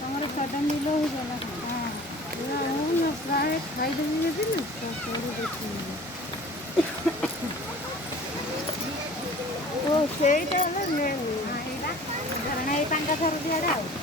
ତମର sudden mill ହେଇଗଲା ପ୍ରାୟ ଖାଇଦେବି ଯଦି ନା ସେଇଟା ହେଲା ମେନ୍ ଧାରଣା ଏଇ 5 ଥର ଦିଆଟା ଆଉ